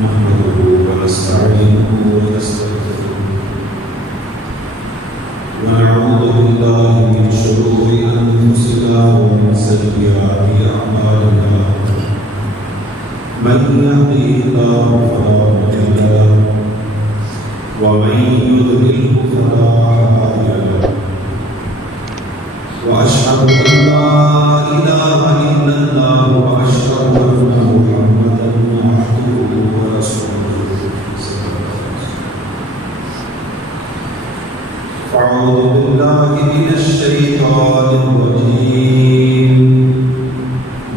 نحمده ونستعينه ونستغفره ونعوذ بالله من شرور أنفسنا ومن سيئات أعمالنا من يهده الله فلا مضل له ومن يضلل فلا هادي له وأشهد أن لا إله إلا الله وأشهد أن محمدا عبده ورسوله. أعوذ بالله من الشيطان الرجيم.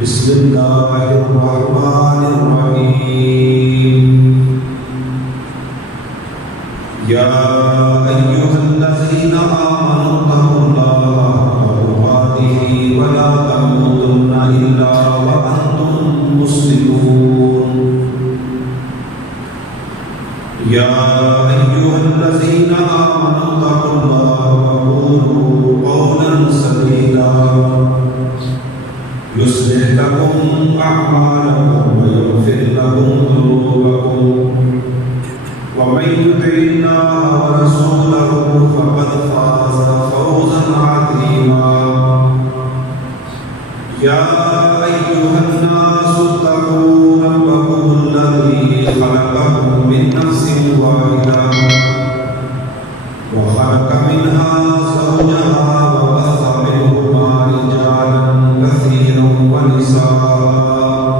بسم الله الرحمن الرحيم. يا أيها الذين آمنوا اتقوا الله ولا تموتن إلا وأنتم مسلمون. يا أيها الذين آمنوا اتقوا الله وقولوا قولا سديدا يصلح لكم أعمالكم ويغفر لكم ذنوبكم ومن يطع الله ورسوله فقد فاز فوزا عظيما. يا أيها الناس اتقوا ربكم الذي خلقكم من نفس واحدة وخلق منها زوجها وبث منهما رجالا كثيرا ونساء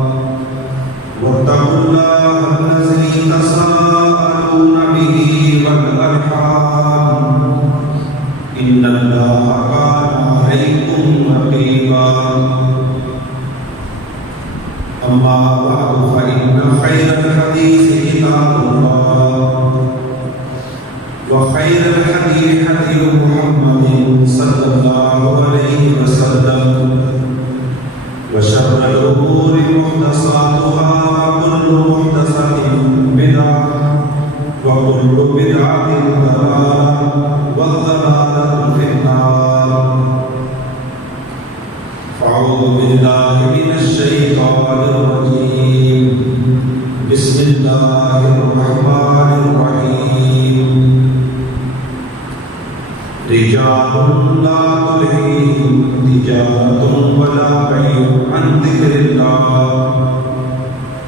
واتقوا الله الذي تساءلون به والأرحام إن الله كان عليكم رقيبا. أما بعد فإن خير الحديث كتاب الله وخير الهدي هدي محمد صلى الله عليه وسلم وشر الأمور محدثاتها وكل محدثة بدعة وكل بدعة ضلالة والضلالة في النار. أعوذ بالله من الشيطان الرجيم. بسم الله الرحمن الرحيم. رجال لا تلهيهم تجارة ولا بيع عن ذكر الله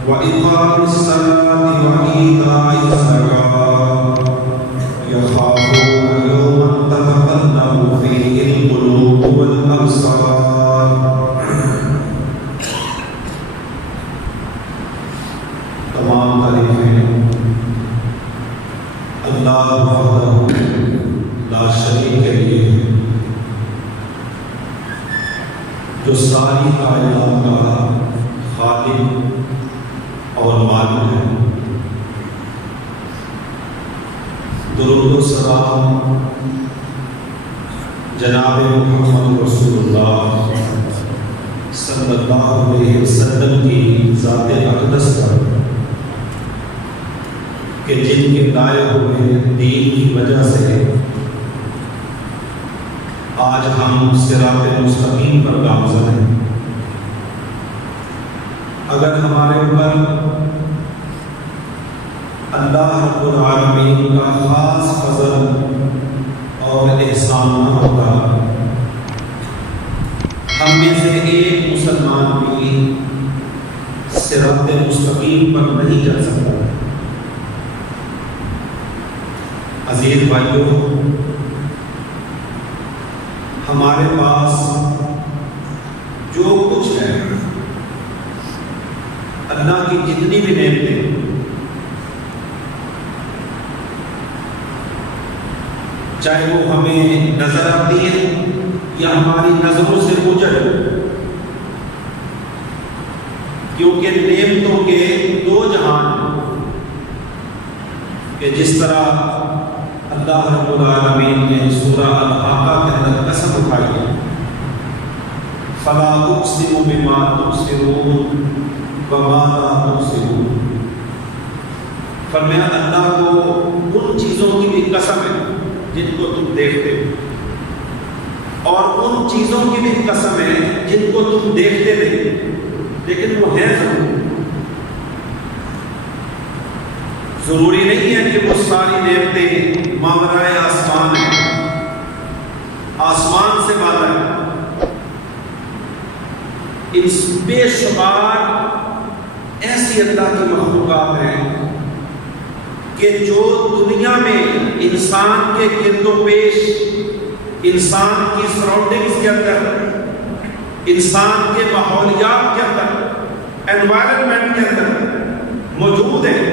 وإقام الصلاة وإيتاء الزكاة يخافون يوما تتقلب فيه القلوب والأبصار. تمام تعریفیں اللہ وحدہ لا شریک کے لیے جو ساری کائنات کا خالق اور مالک ہے. درود و سلام جناب محمد رسول اللہ صلی اللہ علیہ وسلم کی ذات اقدس پر کہ جن کے لائے ہوئے دین کی وجہ سے آج ہم صراط مستقیم پر گامزن ہیں. اگر ہمارے اوپر اللہ رب العالمین کا خاص فضل اور احسان نہ ہوتا ہم میں سے ایک مسلمان بھی صراط مستقیم پر نہیں جا سکتا. عزیز بھائیوں، ہمارے پاس جو کچھ ہے، اللہ کی جتنی بھی نعمتیں، چاہے وہ ہمیں نظر آتی ہیں یا ہماری نظروں سے اوجھل، کیونکہ نعمتوں کے دو جہان ہیں کہ جس طرح اللہ رب العالمین نے سورہ الحاقہ کے اندر قسم اٹھائی ہے، فلا اقسم بما تبصرون وما لا تبصرون. فرمایا اللہ کو ان چیزوں کی بھی قسم ہے جن کو تم دیکھتے ہو، اور ان چیزوں کی بھی قسم ہے جن کو تم دیکھتے نہیں لیکن وہ ہے ضرور. ضروری نہیں ہے کہ وہ ساری نعمتیں ماورائے آسمان ہیں، آسمان سے بالا ہے۔ ان بے شمار ایسی اللہ کی مخلوقات ہیں کہ جو دنیا میں انسان کے گرد و پیش، انسان کی سراؤنڈنگز کے اندر، انسان کے ماحولیات کے اندر، انوائرمنٹ کے اندر موجود ہیں،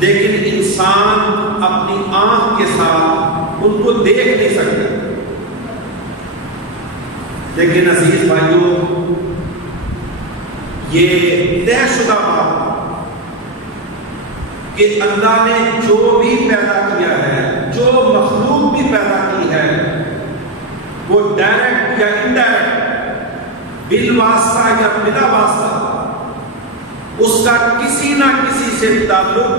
لیکن انسان اپنی آنکھ کے ساتھ ان کو دیکھ نہیں سکتا۔ لیکن عزیز بھائیوں، یہ طے شدہ بات کہ اللہ نے جو بھی پیدا کیا ہے، جو مخلوق بھی پیدا کی ہے، وہ ڈائریکٹ یا انڈائریکٹ، بالواسطہ یا بلا واسطہ، اس کا کسی نہ کسی سے تعلق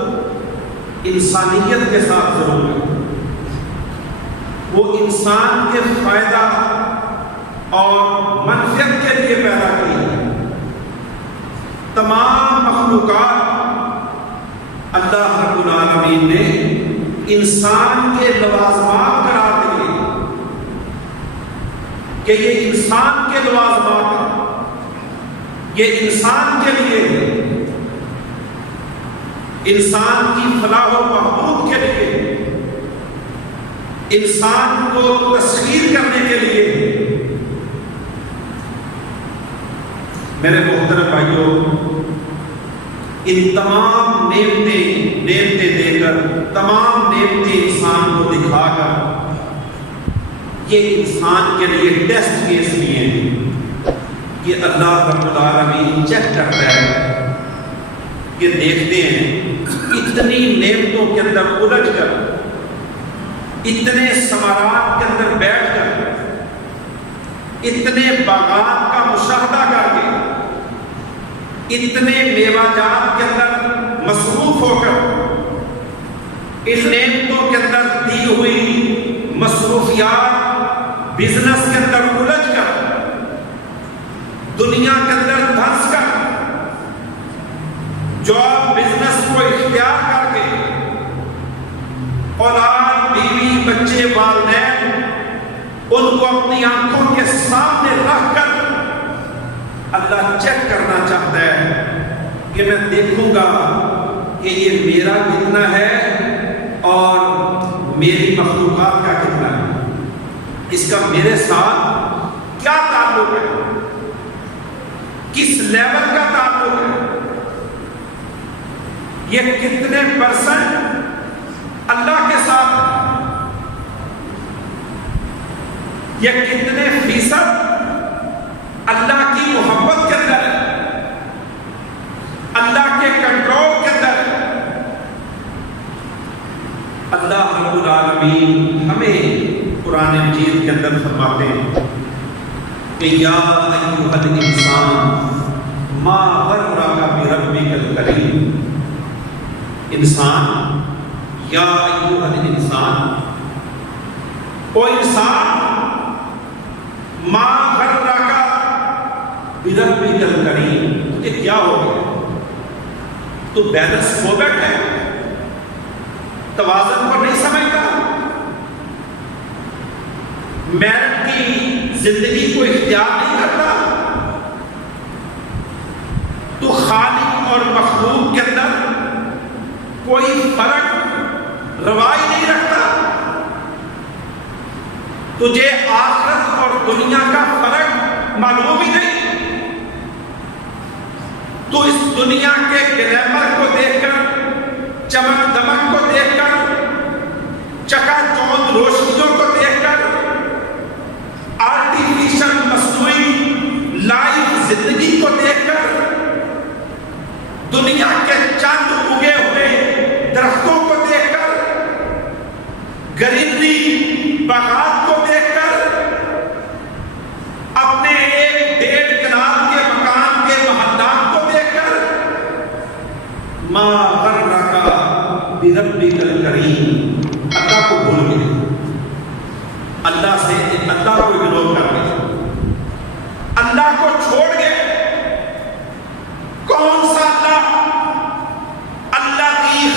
انسانیت کے ساتھ ضرور ہے۔ وہ انسان کے فائدہ اور منفعت کے لیے پیدا کی ہے۔ تمام مخلوقات اللہ رب العالمین نے انسان کے لوازمات قرار دیے کہ یہ انسان کے لوازمات ہیں، یہ انسان کے لیے ہے، انسان کی فلاح و بہبود کے لیے، انسان کو تسخیر کرنے کے لیے۔ میرے محترم بھائیوں، ان تمام نعمتیں دے کر، تمام نعمتیں انسان کو دکھا کر، یہ انسان کے لیے ٹیسٹ کیس بھی ہیں کہ اللہ رب العالمین چیک کرتا ہے کہ دیکھتے ہیں اتنی نعمتوں کے اندر الجھ کر، اتنے ثمرات کے اندر بیٹھ کر، اتنے باغات کا مشاہدہ کر کے، اتنے میوہ جات کے اندر مصروف ہو کر، ان نعمتوں کے اندر دی ہوئی مصروفیات بزنس کے اندر الجھ کر، دنیا کے اندر دھنس کر، جاب بزنس کو اختیار کر کے، اولاد، بیوی، بچے، والدین، ان کو اپنی آنکھوں کے سامنے رکھ کر اللہ چیک کرنا چاہتا ہے کہ میں دیکھوں گا کہ یہ میرا کتنا ہے اور میری مخلوقات کا کتنا ہے، اس کا میرے ساتھ کیا تعلق ہے، کس لیول کا تعلق ہے، یہ کتنے % اللہ کے ساتھ ہے، یہ کتنے فیصد اللہ کی محبت کے اندر ہے، اللہ کے کنٹرول کے اندر ہے۔ اللہ رب العالمین ہمیں قرآن مجید کے اندر فرماتے ہیں کہ یا ایھا الانسان ما غرک بربک الکریم، انسان، یا ایھا الانسان، او انسان، ما غرک بربک الکریم، تجھے کیا ہو گیا؟ تو بیلنس ہو بیٹھے، توازن کو نہیں سمجھتا، میرٹ کی زندگی کو اختیار نہیں کرتا، تو خالق اور مخلوق کے اندر کوئی فرق روائی نہیں رکھتا، تجھے آخرت اور دنیا کا فرق معلوم ہی نہیں، تو اس دنیا کے گلیمر کو دیکھ کر، چمک دمک کو دیکھ کر، چکا چوند روشنیوں کو دیکھ کر، آرٹیفیشل مصنوعی لائف زندگی کو دیکھ کر، دنیا کے چند اگے ہوئے درختوں کو دیکھ کر، گرینری باغات کو دیکھ کر، اپنے 1-1.5 کنال کے مکان کے محلات کو دیکھ کر، ما غرک بربک الکریم، اللہ کو بھول گئے، اللہ کو اگنور کر گئے، اللہ کو چھوڑ گئے۔ کون سا اللہ؟ اللہ کی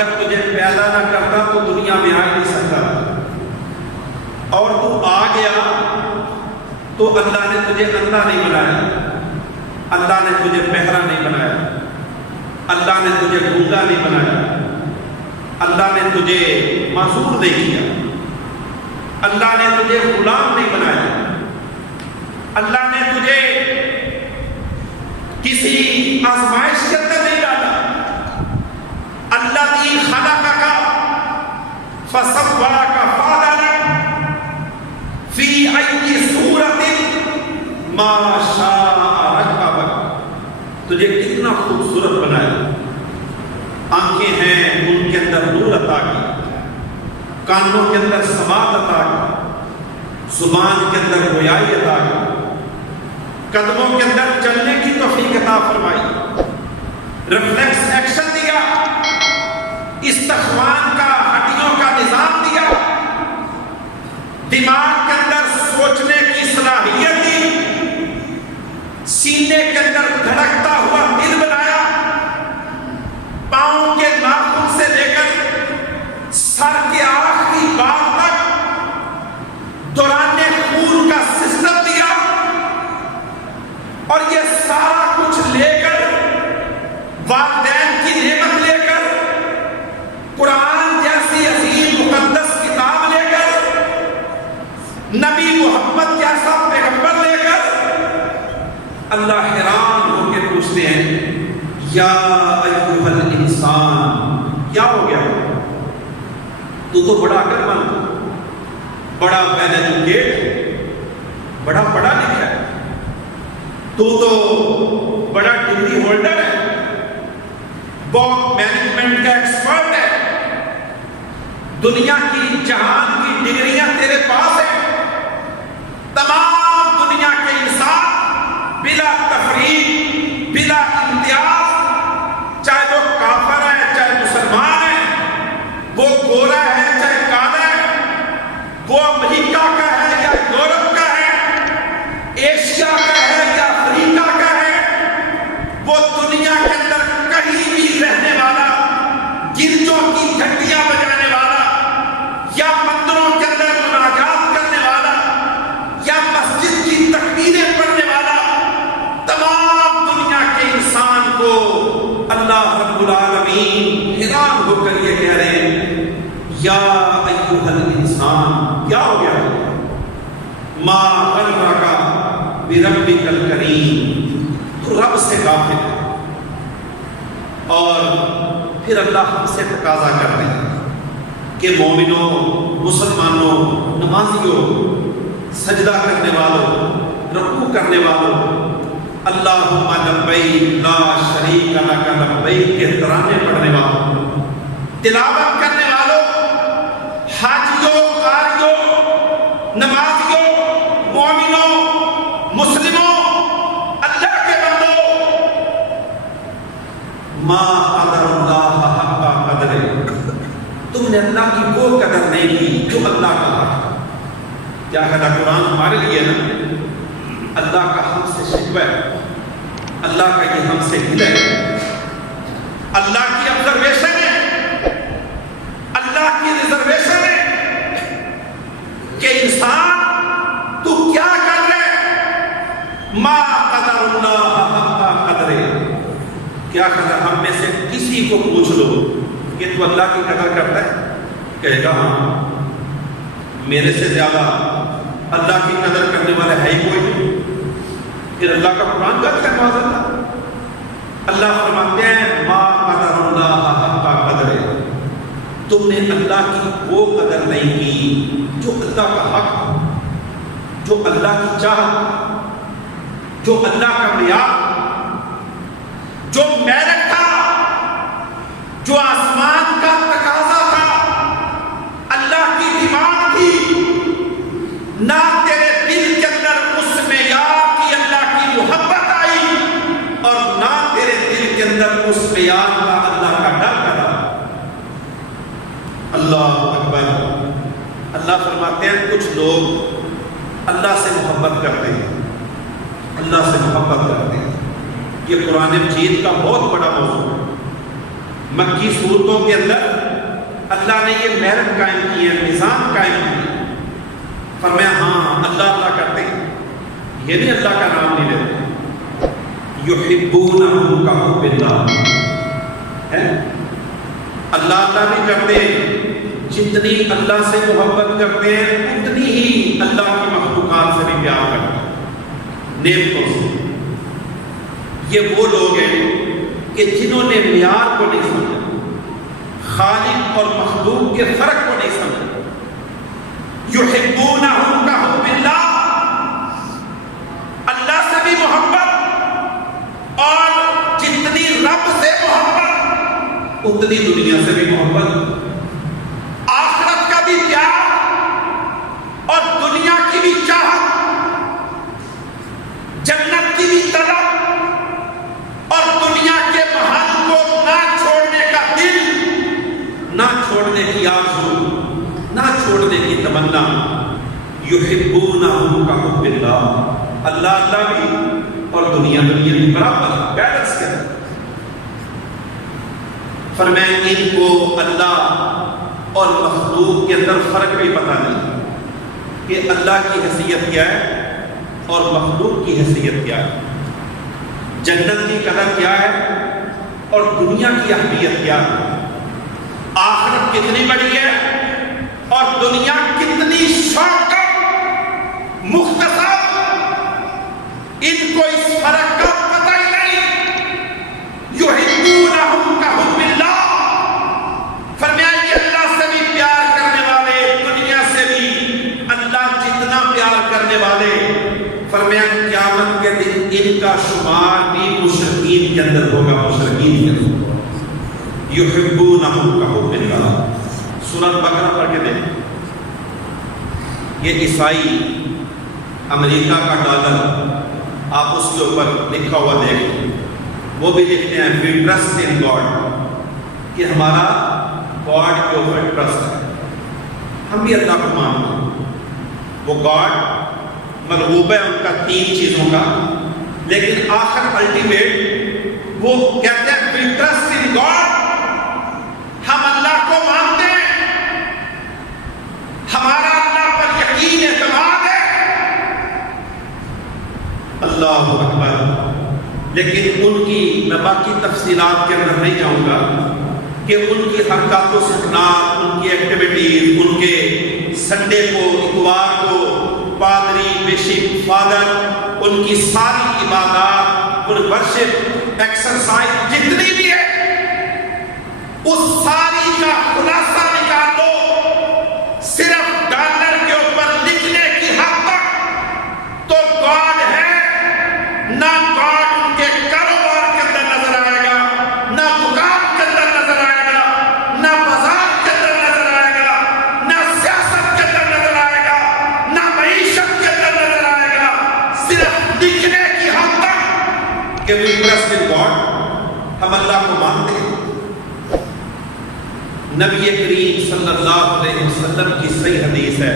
اگر تجھے پیدا نہ کرتا تو دنیا میں آ نہیں سکتا، اور تو آ گیا تو اللہ نے تجھے اندھا نہیں بنایا، اللہ نے تجھے بہرا نہیں بنایا، اللہ نے تجھے گونگا نہیں بنایا، اللہ نے تجھے معذور نہیں کیا، اللہ نے تجھے غلام نہیں بنایا، اللہ نے تجھے کسی آزمائش کے اندر نہیں ڈالا۔ الذی خلقک فسواک فعدلک فی ای صورت ما شاء رکبک، تجھے کتنا خوبصورت بنایا، آنکھیں ہیں ان کے اندر نور عطا کی، کانوں کے اندر سماعت عطا کی، زبان کے اندر گویائی عطا کی، قدموں کے اندر چلنے کی توفیق عطا فرمائی، ریفلیکس ایکشن دیا، استخوان کا ہڈیوں کا نظام دیا، دماغ کے اندر سوچنے کی صلاحیت دی، سینے کے اندر دھڑکتا ہوا دل بنایا، پاؤں کے ناخن سے لے کر سر کے آخری بال تک دوران خون کا سسٹم دیا، اور یہ سارا کچھ لے کر والدین کی نعمت لے کر قرآن جیسی عظیم مقدس کتاب لے کر نبی محمد جیسا پیغمبر لے کر اللہ حیران ہو کے پوچھتے ہیں یا ایھا الانسان، کیا ہو گیا تو بڑا عقل مند، بڑا ویل ایجوکیٹ، بڑا پڑھا لکھا ہے، تو بڑا ڈگری ہولڈر ہے، بہت مینجمنٹ کا ایکسپرٹ ہے، دنیا کی جہان کی ڈگریاں تیرے پاس ہیں، تمام دنیا کے انسان بلا تفریق بلا امتیاز، چاہے وہ کافر ہے چاہے مسلمان ہے، وہ گورا ہے چاہے کالا ہے، وہ امریکہ کا ہے یا یورپ کا ہے، ایشیا کا ہے یا افریقہ کا ہے، وہ دنیا کے اندر کہیں بھی رہنے والا، گرجوں کی گھنٹیاں بجانے والا، یا مندروں کے اندر مناجات کرنے والا، یا مسجد کی تکبیریں پڑھنے والا، تمام دنیا کے انسان کو اللہ رب العالمین حیران ہو کر یہ کہہ رہے ہیں یا ایھا الانسان، کیا ہو گیا ما غرک بربک الکریم، تو رب سے غافل ہے۔ اور پھر اللہ ہم سے تقاضا کرتے ہیں کہ مومنوں، مسلمانوں، نمازیوں، سجدہ کرنے والوں، رکوع کرنے والوں، اللہم لبیک لا شریک لک لبیک کے ترانے پڑھنے والوں، تلاوت کرنے والوں، حاجیوں، قاریوں، نمازیوں، مومنوں، مسلموں، اللہ کے بندوں، ما قدر اللہ حق قدرہ، تم نے اللہ کی وہ قدر نہیں کی جو اللہ کا حق ہے۔ کیا کہتا قرآن ہمارے لیے نا، اللہ کا ہم سے شکوہ ہے، اللہ کا یہ ہم سے گلہ ہے، اللہ کی آبزرویشن ہے، اللہ کی ریزرویشن ہے کہ انسان تو کیا کر رہے، ما قدر اللہ حق قدرہ، کیا کہتا ہم میں سے کسی کو پوچھ لو کہ تو اللہ کی قدر کرتا ہے، کہے گا ہاں، میرے سے زیادہ اللہ کی قدر کرنے والے ہے ہی کوئی نہیں۔ پھر اللہ کا قرآن غلط ہے، معاذ اللہ، اللہ فرماتے ہیں ما قدر اللہ حق قدرہ، تم نے اللہ کی وہ قدر نہیں کی جو اللہ کا حق، جو اللہ کی چاہت، جو اللہ کا معیار، جو میرٹ تھا، جو آسمان کا تقاضا تھا، اللہ کی ڈیمانڈ تھی، نہ تیرے دل کے اندر اس معیار کی اللہ کی محبت آئی، اور نہ تیرے دل کے اندر اس معیار کا اللہ کا ڈر کرا۔ اللہ اکبر۔ اللہ فرماتے ہیں کچھ لوگ اللہ سے محبت کرتے ہیں، اللہ سے محبت کرتے ہیں، یہ قرآن مجید کا بہت بڑا موضوع ہے۔ مکی صورتوں کے اندر اللہ نے یہ میرٹ قائم کی ہے، نظام قائم کیا، فرمایا ہاں اللہ اللہ کرتے ہیں، یہ نہیں اللہ کا نام نہیں لیتے، یحبونہم کحب اللہ ہے، اللہ اللہ بھی کرتے ہیں، جتنی اللہ سے محبت کرتے ہیں اتنی ہی اللہ کی مخلوقات سے بھی پیار کرتے ہیں، نیمتوں سے۔ یہ وہ لوگ ہیں کہ جنہوں نے معیار کو نہیں سمجھا، خالق اور مخلوق کے فرق کو نہیں سمجھا۔ یحبونہم کحب اللہ، اللہ سے بھی محبت اور جتنی رب سے محبت اتنی دنیا سے بھی محبت، آخرت کا بھی پیار اور دنیا کی بھی چاہت، جنت کی بھی طلب اور دنیا کے محل کو نہ چھوڑنے کا دل، نہ چھوڑنے کی آرزو، نہ چھوڑنے کی تمنا۔ یحبونہم کحب اللہ، اللہ اللہ بھی اور دنیا دنیا بھی، برابر بیلنس کریں۔ فرمائیں ان کو اللہ اور مخلوق کے اندر فرق بھی پتہ نہیں کہ اللہ کی حیثیت کیا ہے اور مخلوق کی حیثیت کیا ہے، جنت کی قدر کیا ہے اور دنیا کی اہمیت کیا ہے، آخرت کتنی بڑی ہے اور دنیا کتنی شارٹ کٹ مختصر، ان کو اس فرق کا پتہ ہی نہیں۔ یحبونہم کحب اللہ، فرمایا یہ اللہ سے بھی پیار کرنے والے، دنیا سے بھی اللہ جتنا پیار کرنے والے، فرمایا قیامت کے دن ان کا شمار بھی مشرکین کے اندر ہوگا، مشرکین کے اندر۔ یحبونہم کحب اللہ، سورۃ بقرہ پڑھ کے دیکھیں، یہ عیسائی امریکہ کا ڈالر آپ اس کے اوپر لکھا ہوا دیکھیں، وہ بھی لکھتے ہیں وی ٹرسٹ ان گاڈ، کہ ہمارا گاڈ کے اوپر ٹرسٹ ہے، ہم بھی اللہ کو مانتے ہیں، وہ گاڈ مرغوب ہے ان کا تین چیزوں کا، لیکن آخر الٹیمیٹ وہ کہتے ہیں وی ٹرسٹ ان گاڈ، ہم اللہ کو مانتے ہیں، ہمارا اللہ پر یقین اعتماد ہے، اللہ اکبر۔ لیکن ان کی میں باقی تفصیلات کے اندر نہیں جاؤں گا کہ ان کی حرکات و سکنات، ان کی ایکٹیویٹیز، ان کے سنڈے کو، اتوار کو پادری، بشپ، فادر، ان کی ساری عبادات، ان ورشپ، ایکسرسائز جتنی بھی ہے، اس ساری کا خلاصہ نکال لو صرف ڈالر کے اوپر لکھنے کی حد تک، تو گاڈ ہے نہ گاڈ ان کے کاروبار کے اندر نظر آئے گا، نہ دکان کے اندر نظر آئے گا، نہ بازار کے اندر نظر آئے گا، نہ سیاست کے اندر نظر آئے گا، نہ معیشت کے اندر نظر آئے گا، صرف لکھنے کی حد تک کہ we trust in God، ہم اللہ کو مانتے ہیں۔ نبی کریم صلی اللہ علیہ وسلم کی صحیح حدیث ہے،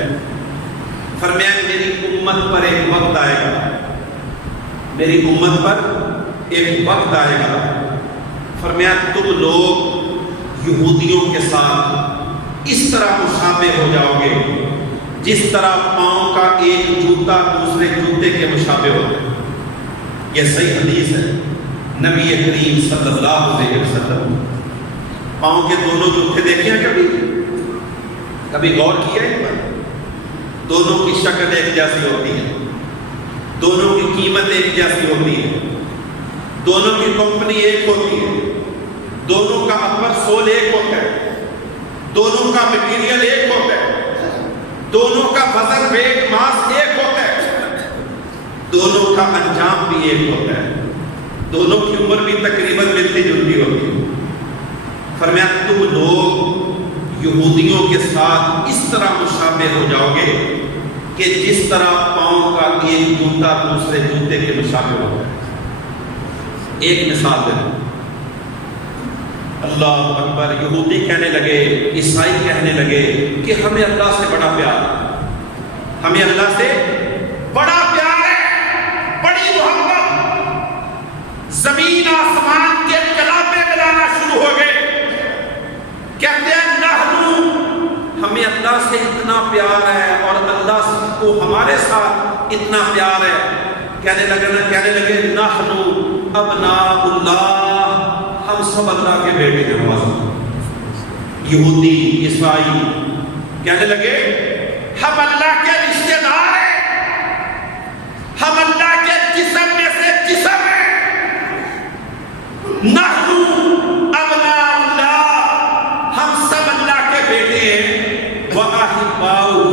فرمایا میری امت پر ایک وقت آئے گا، میری امت پر ایک وقت آئے گا، فرمایا تم لوگ یہودیوں کے ساتھ اس طرح مشابہ ہو جاؤ گے جس طرح پاؤں کا ایک جوتا دوسرے جوتے کے مشابہ ہوتا ہے۔ یہ صحیح حدیث ہے، نبی کریم صلی اللہ علیہ وسلم۔ پاؤں کے دونوں جوتے دیکھے ہیں کبھی غور کیا ہے؟ دونوں کی شکل ایک جیسی ہوتی ہے، دونوں کی قیمت ایک جیسی ہوتی ہے، دونوں کی کمپنی ایک ہوتی ہے، دونوں کا اپر سول ایک ہوتا ہے، دونوں کا مٹیریل ایک ہوتا ہے، دونوں کا وزن ویٹ ماس ایک ہوتا ہے، دونوں کا انجام بھی ایک ہوتا ہے، دونوں کی عمر بھی تقریباً ملتی جلتی ہوتی ہے۔ فرمایا تم لوگ یہودیوں کے ساتھ اس طرح مشابہ ہو جاؤ گے کہ جس طرح پاؤں کا ایک جوتا دوسرے جوتے کے مشابہ ہوتا ہے۔ ایک مثال دیں، اللہ اکبر، یہودی کہنے لگے، عیسائی کہنے لگے کہ ہمیں اللہ سے بڑا پیار ہے، ہمیں اللہ سے بڑا پیار ہے، بڑی محبت، زمین آسمان کے کلابے ملانا شروع ہو گئے، اتنا پیار ہے، کہنے لگے نحن ابناء اللہ، ہم سب اللہ کے بیٹے ہیں۔ یہودی عیسائی کہنے لگے ہم اللہ کے رشتے دار ہیں، ہم اللہ کے جسم میں سے جسم ہیں، نحن ابناء اللہ، ہم سب اللہ کے بیٹے ہیں۔ وَأَحِبَّاؤُهُ،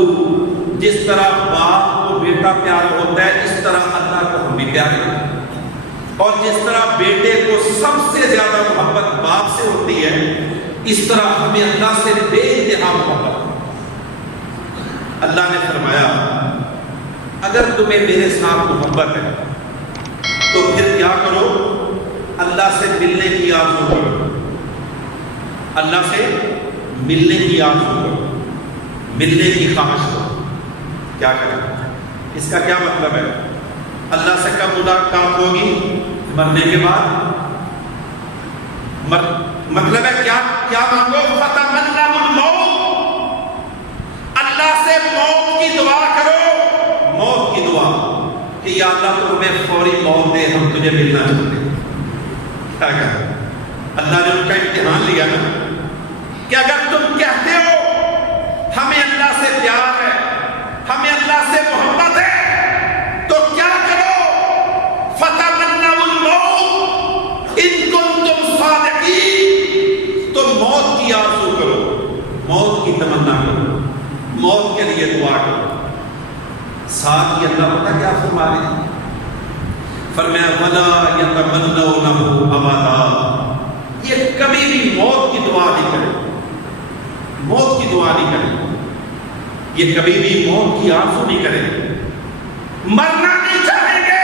جس طرح باپ کو بیٹا پیارا ہوتا ہے اس طرح اللہ کو ہم بھی پیارے ہیں، اور جس طرح بیٹے کو سب سے زیادہ محبت باپ سے ہوتی ہے اس طرح ہمیں اللہ سے بے انتہا محبت ہے۔ اللہ نے فرمایا اگر تمہیں میرے ساتھ محبت ہے تو پھر کیا کرو، اللہ سے ملنے کی آرزو کرو، اللہ سے ملنے کی آرزو کرو، ملنے کی خواہش کرو۔ کیا کریں؟ اس کا کیا مطلب ہے؟ اللہ سے کب ملاقات ہوگی؟ مرنے کے بعد۔ مطلب ہے کیا مانگو؟ فتمنوا الموت، اللہ سے موت کی دعا کرو، موت کی دعا کہ یا اللہ تو ہمیں فوری موت دے، ہم تجھے ملنا چاہتے ہیں۔ کیا کہا؟ اللہ نے ان کا امتحان لیا نا کہ اگر تم کہتے ہو ہمیں اللہ سے پیار ہے، ہمیں اللہ سے محبت ہے، تو کیا کرو؟ فتمنوا الموت ان کنتم صادقین، تو موت کی آرزو کرو، موت کی تمنا کرو، موت کے لیے دعا کرو۔ ساتھ ہی اللہ پتہ کیا فرما رہے ہیں؟ فرمایا وَلَا يَتَمَنَّوْنَهُ أَبَدًا، یہ کبھی بھی موت کی دعا نہیں کرے، موت کی دعا نہیں کرے، یہ کبھی بھی موت کی آرزو نہیں کرے، مرنا نہیں چاہیں گے،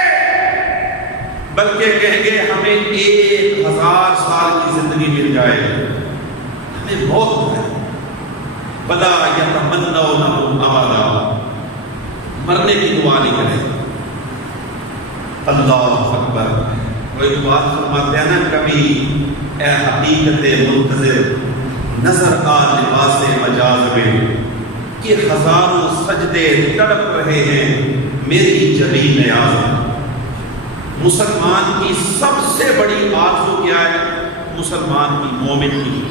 بلکہ کہیں گے ہمیں 1000 سال کی زندگی مل جائے، ہمیں موت ہے۔ وَلَا يَتَمَنَّوْنَهُ أَبَدًا، مرنے کی دعا نہیں کرے۔ اللہ اکبر۔ کوئی بات فرماتے ہیں نا کبھی اے حقیقت منتظر نظر آ لباس مجاز میں کہ ہزاروں سجدے تڑپ رہے ہیں میری جبی نیاز میں۔ مسلمان کی سب سے بڑی آرزو کیا ہے؟ مسلمان کی، مومن کی،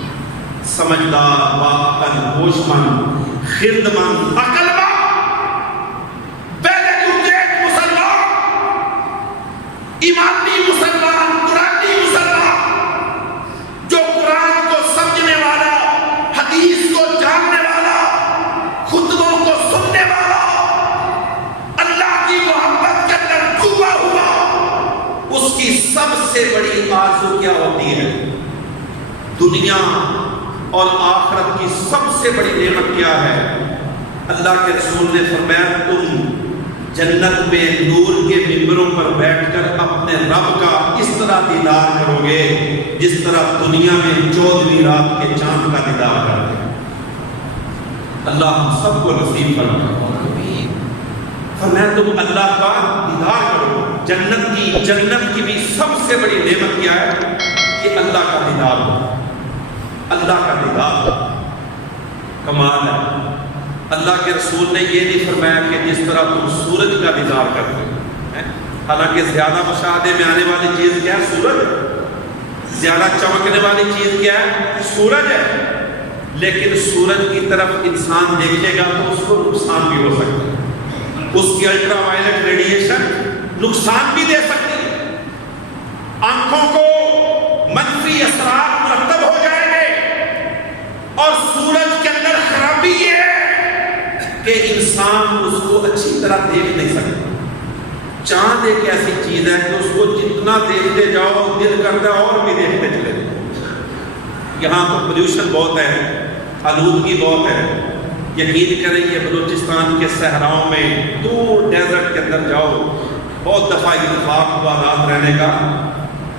سمجھدار، باعقل، ہوش مند، خردمند، عقل مند، ایمانی مسلمان، قرآنی مسلمان، جو قرآن کو سمجھنے والا، حدیث کو جاننے والا، خطبوں کو سننے والا، اللہ کی محبت کے اندر ڈوبا ہوا، اس کی سب سے بڑی آرزو کیا ہوتی ہے؟ دنیا اور آخرت کی سب سے بڑی نعمت کیا ہے؟ اللہ کے رسول نے فرمایا تم جنت میں نور کے ممبروں پر بیٹھ کر اپنے رب کا اس طرح دیدار کرو گے جس طرح دنیا میں 14ویں رات کے چاند کا دیدار کرتے ہیں۔ اللہ ہم سب کو نصیب فرمائے۔ فرمایا تم اللہ کا دیدار کرو۔ جنت کی بھی سب سے بڑی نعمت کیا ہے؟ کہ اللہ کا دیدار ہو، اللہ کا دیدار ہو۔ کمال ہے۔ اللہ کے رسول نے یہ نہیں فرمایا کہ جس طرح تم سورج کا دیدار کرتے ہیں، حالانکہ زیادہ مشاہدے میں آنے والی چیز کیا ہے؟ سورج۔ زیادہ چمکنے والی چیز کیا ہے؟ سورج ہے۔ لیکن سورج کی طرف انسان دیکھے گا تو اس کو نقصان بھی ہو سکتا ہے، اس کی الٹرا وائلٹ ریڈیشن نقصان بھی دے سکتی ہے، آنکھوں کو منفی اثرات مرتب ہو جائیں گے، اور سورج کے اندر خرابی یہ ہے کہ انسان اس کو اچھی طرح دیکھ نہیں سکتا۔ چاند ایک ایسی چیز ہے کہ اس کو جتنا دیکھتے جاؤ دل کرتا ہے اور بھی دیکھتے چلے جاؤ۔ یہاں تو پولیوشن بہت ہے، آلودگی بہت ہے۔ یقین کریں یہ بلوچستان کے صحراؤں میں دور ڈیزرٹ کے اندر جاؤ، بہت دفعہ اتفاق ہوا رات رہنے کا،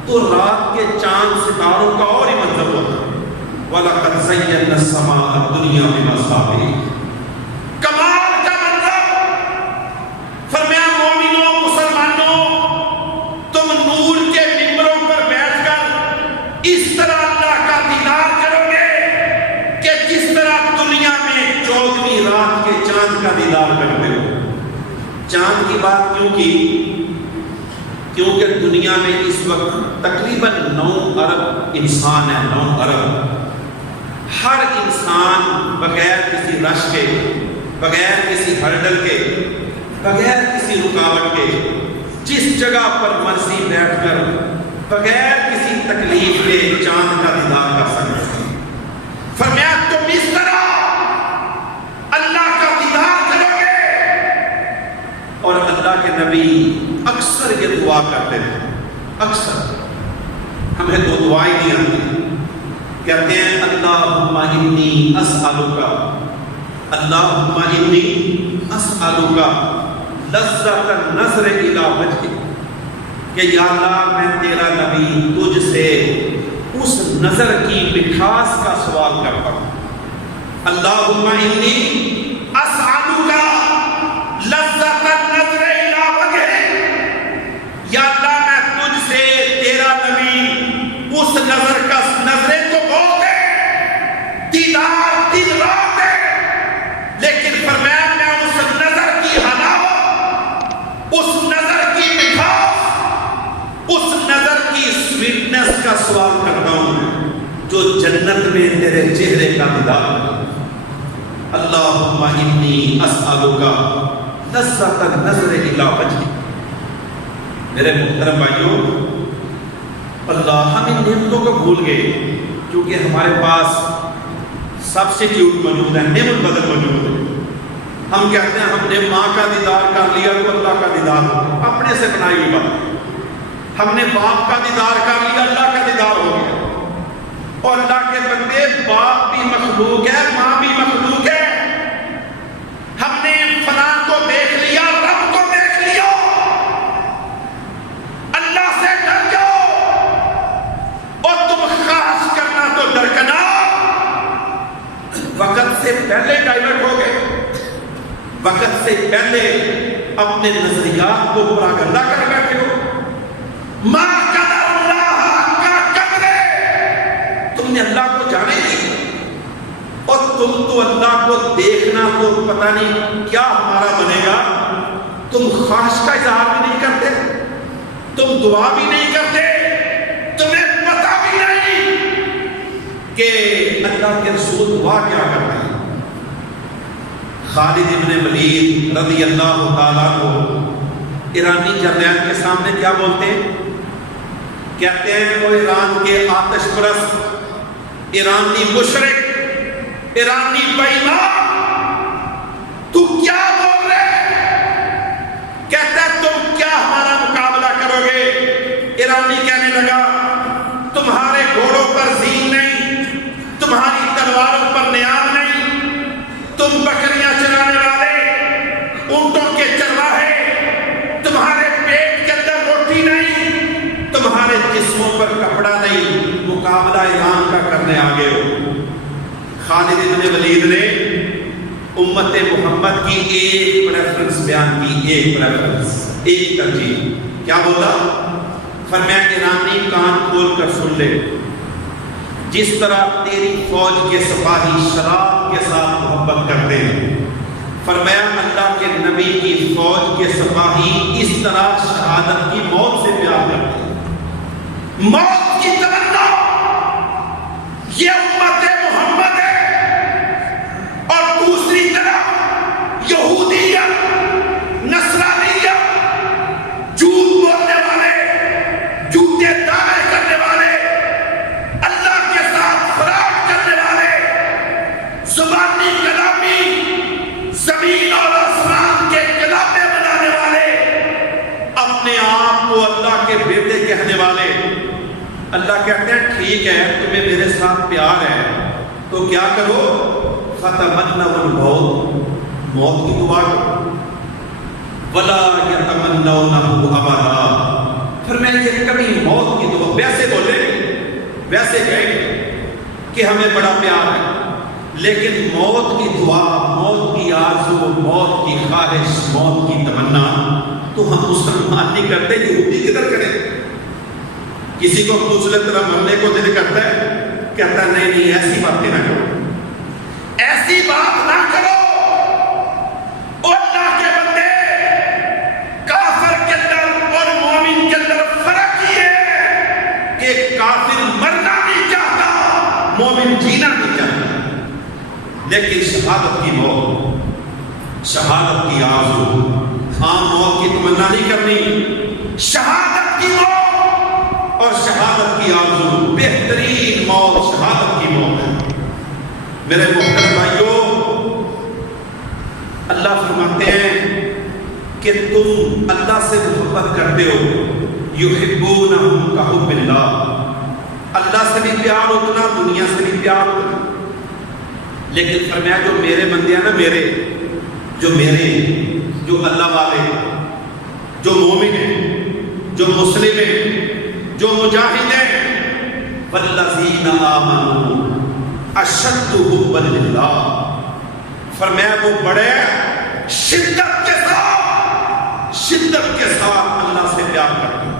تو رات کے چاند ستاروں کا اور ہی منظر ہوتا ہے۔ وَلَقَدْ زَيَّنَّا السَّمَاءَ الدُّنْيَا بِمَصَابِيحَ، کمال کا منظر۔ فرمایا مومنوں، مسلمانوں، تم نور کے ممبروں پر بیٹھ کر اس طرح اللہ کا دیدار کرو گے کہ جس طرح دنیا میں 14ویں رات کے چاند کا دیدار کرتے ہو۔ چاند چاند کی بات کیوں کی؟ کیونکہ دنیا میں اس وقت تقریباً 9 ارب انسان ہے، 9 ارب۔ ہر انسان بغیر کسی رش کے، بغیر کسی ہرڈل کے، بغیر کسی رکاوٹ کے، جس جگہ پر مرضی بیٹھ کر بغیر کسی تکلیف کے چاند کا دیدار کر سکتے ہیں۔ فرمایا تم اس طرح اللہ کا دیدار کرو گے۔ اور اللہ کے نبی اکثر یہ دعا کرتے ہیں، اکثر ہمیں تو دعائیں نہیں آتی، کہتے ہیں اللہم انی اسألک، اللہم انی اسألک لذت النظر الی وجہک، کہ یا اللہ میں تیرا نبی تجھ سے اس نظر کی مٹھاس کا سوال کرتا ہوں۔ اللہم انی اسألک لذت النظر الی وجہک، یا اللہ میں تجھ سے تیرا نبی اس نظر کا، نظریں تو بہت ہے، دیدار دن رات ہے، لیکن فرمایا میں اس نظر کی حلاوت، اس نظر کی مٹھاس، اس نظر کی سویٹنس کا سوال کرتا ہوں جو جنت میں تیرے چہرے کا دیدار ہے۔ اللہم انی اسألک لذت النظر الی وجہک۔ میرے محترم بھائیوں، اللہ ہم ان نعمتوں کو بھول گئے کیونکہ ہمارے پاس سبسٹیٹیوٹ موجود ہے، نعم البدل موجود ہے۔ ہم کہتے ہیں ہم نے ماں کا دیدار کر لیا تو اللہ کا دیدار ہو گیا، اپنے سے بنائی ہوئی بات۔ ہم نے باپ کا دیدار کر لیا، اللہ کا دیدار ہو گیا۔ اور اللہ کے بندے، باپ بھی مخلوق ہے، ماں بھی مخلوق ہے۔ ہم نے فلاں کو دیکھ لیا، رب کو دیکھ لیا۔ اللہ سے ڈر جاؤ، اور تم خواہش کرنا تو درکنار، وقت سے پہلے ڈائیورٹ ہو گئے، وقت سے پہلے اپنے نظریات کو پراگندہ کر بیٹھے ہو۔ ما قدر اللہ حق قدرہ، تم نے اللہ کو جانے نہیں، اور تم تو اللہ کو دیکھنا تو پتہ نہیں کیا ہمارا بنے گا، تم خواہش کا اظہار بھی نہیں کرتے، تم دعا بھی نہیں کرتے، تمہیں پتہ بھی نہیں کہ اللہ کے رسول دعا کیا کرتے ہیں۔ خالد ابن ولید رضی اللہ تعالیٰ کو ایرانی جرنیل کے سامنے کیا بولتے ہیں؟ کہتے ہیں وہ ایران کے آتش پرست، ایرانی مشرک، ایرانی بے ایمان، تو کیا بول رہے؟ کہتا ہے تم کیا ہمارا مقابلہ کرو گے؟ ایرانی کہنے لگا تمہارے گھوڑوں پر زین نہیں، تمہاری تلواروں پر نیام نہیں، تم بکریاں چرانے والے، اونٹوں کے چرواہے، تمہارے پیٹ کے اندر روٹی نہیں، تمہارے جسموں پر کپڑا نہیں، مقابلہ ایران کا کرنے آگے ہو۔ خالد ابن ولید نے امت محمد کی ایک پریفرنس بیان کی، ایک پریفرنس، ایک ترجیح۔ کیا بولا؟ فرمایا ایرانی کان کھول کر سن لے، جس طرح تیری فوج کے سپاہی شراب کے ساتھ محبت کرتے ہیں، فرمایا اللہ کے نبی کی فوج کے سپاہی اس طرح شہادت کی موت سے پیار کرتے ہیں۔ موت کی تمنا یہ امت محمد ہے، اور دوسری طرف یہودیت، نصرانیت، جھوٹ بولنے والے، جھوٹے دعوے کرنے والے، اللہ کے ساتھ فراڈ کرنے والے، زبانی کلامی، زمین اور آسمان کے کلابے بنانے والے، اپنے آپ کو اللہ کے بیٹے کہنے والے۔ اللہ کہتے ہیں ٹھیک ہے تمہیں میرے ساتھ پیار ہے تو کیا کرو؟ فتمنوا الموت، موت کی دعا کرو، ولا یتمنونہ ابدا۔ پھر میں یہ کبھی موت کی دعا، ویسے بولے ویسے کہیں کہ ہمیں بڑا پیار ہے، لیکن موت کی دعا، موت کی آرزو، موت کی خواہش، موت کی تمنا تو ہم مسلمان نہیں کرتے، یہودی کدھر کریں؟ کسی کو دوسرے طرح مرنے کو دل کرتا ہے، کہتا ہے نہیں نہیں ایسی باتیں نہ کرو، ایسی بات نہ کرو۔ اللہ کے بندے جینا نہیں چاہتا، لیکن شہادت کی موت، شہادت کی آرزو، عام موت کی تمنا نہیں کرنی، شہادت کی موت اور شہادت کی آرزو، بہترین موت شہادت کی موت ہے۔ میرے محترم بھائیوں، اللہ فرماتے ہیں کہ تم اللہ سے محبت کرتے ہو، یحبونہم کحب اللہ، اللہ سے بھی پیار اتنا، دنیا سے بھی پیار اتنا، لیکن فرمایا جو میرے بندے ہیں نا، میرے جو اللہ والے، جو مومن ہیں، جو مسلم ہیں، جو مجاہد ہیں، والذین آمنوا اشد حبا للہ، فرمایا وہ بڑے شدت کے ساتھ اللہ سے پیار کرتے ہیں۔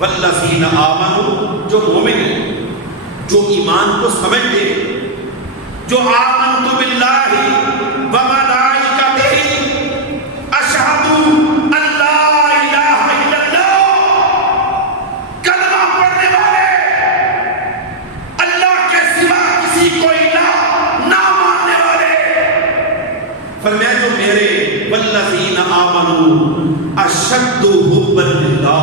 والذین آمنوا، جو مومن ہیں، جو ایمان کو سمجھتے ہیں، جو آمنت باللہ وملائکتہ اشہد ان لا الہ الا اللہ، کلمہ پڑھنے والے، اللہ کے سوا کسی کو الہ نہ ماننے والے، فرمایا جو میرے والذین آمنوا اشد حبا للہ،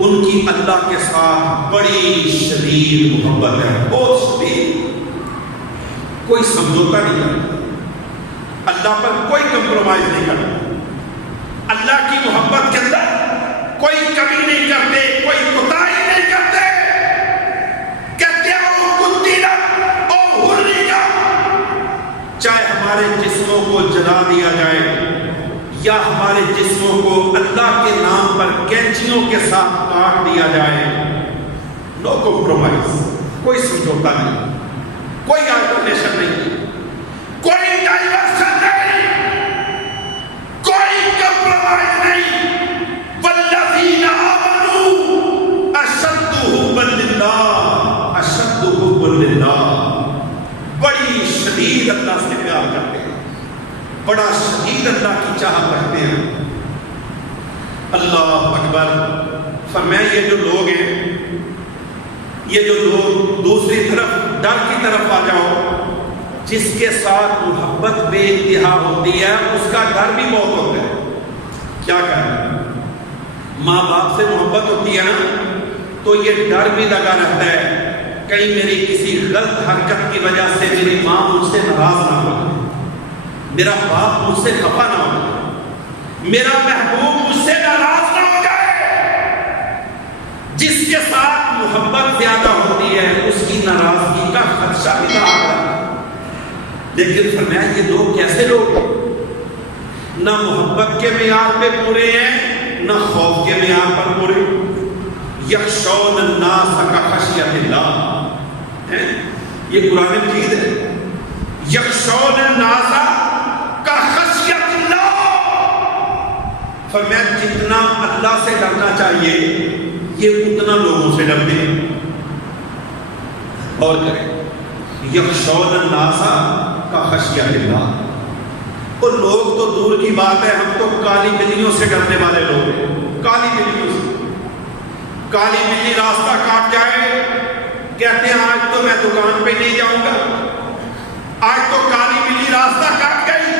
ان کی اللہ کے ساتھ بڑی شدید محبت ہے، بہت شدید، کوئی سمجھوتا نہیں کرتا، اللہ پر کوئی کمپرومائز نہیں کرتا، اللہ کی محبت کے اندر کوئی کمی نہیں کرتے، کوئی کوتاہی نہیں کرتے، کہتے ہیں او قتلت او حرقت، چاہے ہمارے جسموں کو جلا دیا جائے یا ہمارے جسموں کو اللہ کے نام پر کینچیوں کے ساتھ کاٹ دیا جائے، نو کمپرومائز، کوئی سمجھوتا نہیں، کوئی آلٹرنیشن نہیں، کوئی ڈائیورشن نہیں، کوئی کمپرومائز نہیں۔ والذین آمنوا اشد حبا للہ، اشد حبا للہ، بڑی شدید اللہ سے پیار کرتے ہیں، بڑا شدید اللہ کی چاہت رکھتے ہیں۔ اللہ اکبر، فرمایا یہ جو لوگ ہیں، یہ جو لوگ دوسری طرف ڈر کی طرف آ جاؤ، جس کے ساتھ محبت بے انتہا ہوتی ہے اس کا ڈر بھی بہت ہوتا ہے۔ کیا کریں، ماں باپ سے محبت ہوتی ہے نا تو یہ ڈر بھی لگا رہتا ہے کہیں میری کسی غلط حرکت کی وجہ سے میری ماں مجھ سے ناراض نہ ہو، میرا باپ مجھ سے خفا نہ ہو، میرا محبوب مجھ سے ناراض نہ ہو جائے۔ جس کے ساتھ محبت زیادہ ہوتی ہے اس کی ناراضگی کا خدشہ بھی نہ آتا ہے، لیکن فرمایا یہ لوگ کیسے لوگ ہیں، نہ محبت کے معیار پہ پورے ہیں نہ خوف کے معیار پر پورے۔ یخشون الناس کخشیۃ اللہ، یہ قرآن مجید ہے، یخشون الناس کخشیۃ اللہ، فرمایا جتنا اللہ سے ڈرنا چاہیے یہ اتنا لوگوں سے ڈرتے ہیں۔ اور کریں، یخشون الناس کخشیۃ اللہ، اور لوگ تو دور کی بات ہے، ہم تو کالی بلیوں سے ڈرنے والے لوگ ہیں، کالی بلیوں سے۔ کالی بلی راستہ کاٹ جائے کہتے ہیں آج تو میں دکان پہ نہیں جاؤں گا، آج تو کالی بلی راستہ کاٹ گئی۔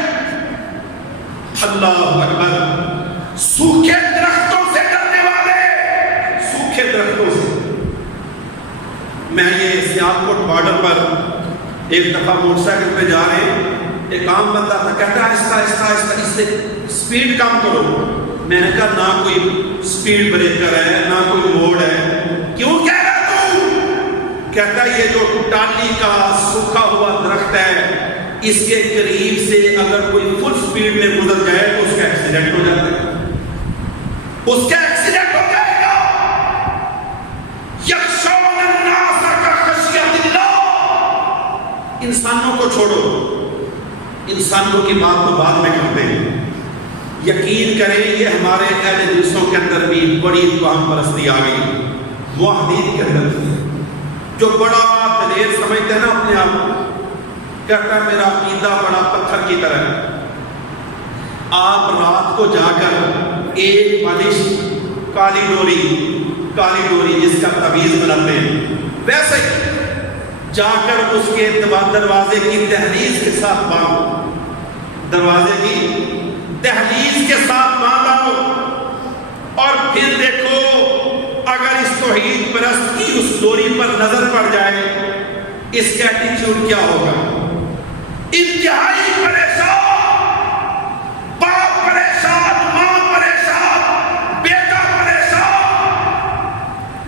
اللہ اکبر، سوکھے درختوں سے ڈرنے والے، سوکھے درختوں سے۔ میں یہ سیالکوٹ بارڈر پر ایک دفعہ موٹر سائیکل پہ جا رہے ہیں، ایک عام بندہ تھا، کہتا ہے آہستہ آہستہ آہستہ، اس سے سپیڈ کم کرو۔ میں نے کہا نہ کوئی سپیڈ بریکر ہے نہ کوئی موڑ ہے، کیوں کہہ رہا تو؟ کہتا ہے یہ جو ٹالی کا سوکھا ہوا درخت ہے اس کے قریب سے اگر کوئی فل سپیڈ میں گزر جائے تو اس کا ایکسیڈنٹ ہو جاتا ہے، اس کا ایکسیڈنٹ ہو جائے گا۔ یخشون الناس کخشیۃ اللہ، انسانوں کو چھوڑو، انسانوں کی بات تو بعد میں کرتے ہیں، یقین کریں یہ ہمارے اہل حدیثوں کے اندر بھی بڑی توہم پرستی آ گئی، موحدین کے اندر جو بڑا دلیر سمجھتے ہیں نا اپنے آپ کو، کہتا ہے میرا عقیدہ بڑا پتھر کی طرح ہے۔ آپ رات کو جا کر ایک مالش کالی ڈوری جس کا تعویذ بناتے ہیں، ویسے ہی جا کر اس کے دروازے کی دہلیز کے ساتھ باندھو، دروازے کی دہلیز کے ساتھ باندھو، اور پھر دیکھو اگر اس توحید پرست کی اس ڈوری پر نظر پڑ جائے اس کا ایٹیچیوڈ کیا ہوگا؟ انتہائی پریشان، باپ پریشان، ماں پریشان، بیٹا پریشان،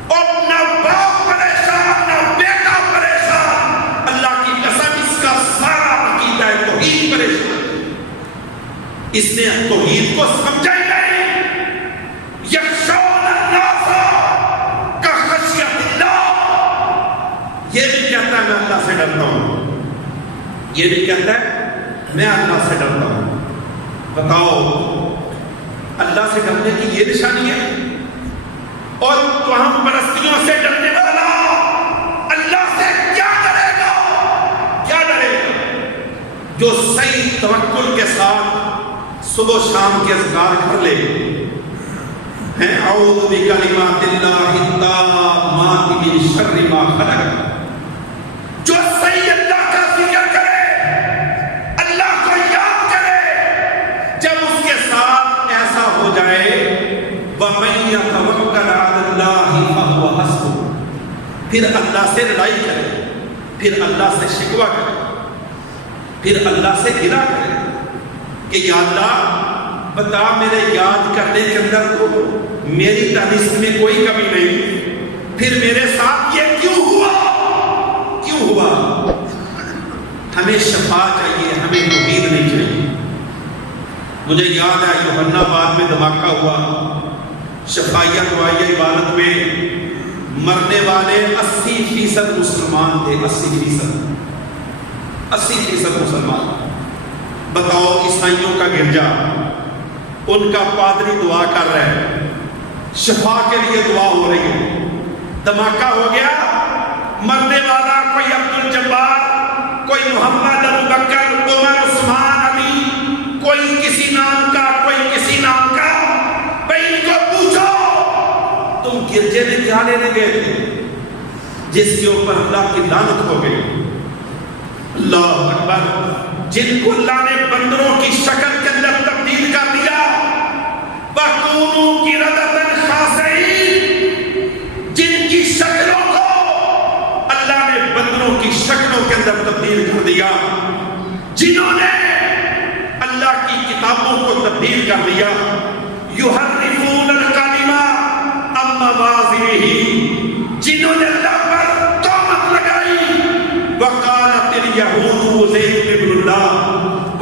اور نہ باپ پریشان نہ بیٹا پریشان، اللہ کی قسم اس کا سارا عقیدہ توحید پریشان، اس نے توحید کو سمجھا ہی نہیں۔ یخشون الناس کخشیۃ اللہ، یہ بھی کہتا ہے میں اللہ سے ڈرتا ہوں، یہ بھی کہتا ہے میں اللہ سے ڈرتا ہوں۔ بتاؤ اللہ سے ڈرنے کی یہ نشانی ہے؟ اور تو ہم پرستیوں سے ڈرنے والا اللہ سے کیا ڈرے گا؟ کیا ڈرے گا؟ جو صحیح توکل کے ساتھ صبح و شام کے اذکار کر لے، اعوذ بکلمات اللہ التامات من شر ما خلق، جو صحیح اللہ کا ذکر کرے، اللہ کو یاد کرے، جب اس کے ساتھ ایسا ہو جائے وَمَن يَتَوَكَّلْ عَلَى اللَّهِ فَهُوَ حَسْبُهُ، پھر اللہ سے لڑائی کرے، پھر اللہ سے شکوہ کرے، پھر اللہ سے گلہ کرے کہ یا اللہ بتا میرے یاد کرنے کے اندر تو میری تانست میں کوئی کمی نہیں، پھر میرے ساتھ یہ کیوں ہوا؟ کیوں ہوا؟ ہمیں شفا چاہیے، ہمیں توحید نہیں چاہیے۔ مجھے یاد ہے یوحنا بعد میں دھماکہ ہوا، شفائیہ دعائیہ عبادت میں مرنے والے 80% مسلمان تھے، 80% مسلمان۔ بتاؤ عیسائیوں کا گرجا، ان کا پادری دعا کر رہے ہیں، شفا کے لیے دعا ہو رہی ہے، دھماکہ ہو گیا، مرنے والا کوئی عبد الجبار، کوئی محمد ابوبکر، عمر، عثمان، علی، کوئی کسی نام کا، کوئی کسی نام کا۔ بھائی ان کو پوچھو تم گرجے میں کیا لینے گئے تھے جس کے اوپر اللہ کی لعنت ہو گئی؟ اللہ اکبر، جن کو اللہ نے بندروں کی شکل کے اندر تبدیل کر دیا، وَكُونُوا قِرَدَةً خَاسِئِينَ، جن کی شکلوں کو اللہ نے بندروں کی شکلوں کے اندر تبدیل کر دیا، جنہوں نے اللہ کی کتابوں کو تبدیل کر دیا، يُحَرِّفُونَ الْكَلِمَ عَن مَّوَاضِعِهِ، جنہوں نے اللہ پر تہمت لگائی، وَقَالَتِ الْيَهُودُ عُزَيْرٌ ابن اللہ،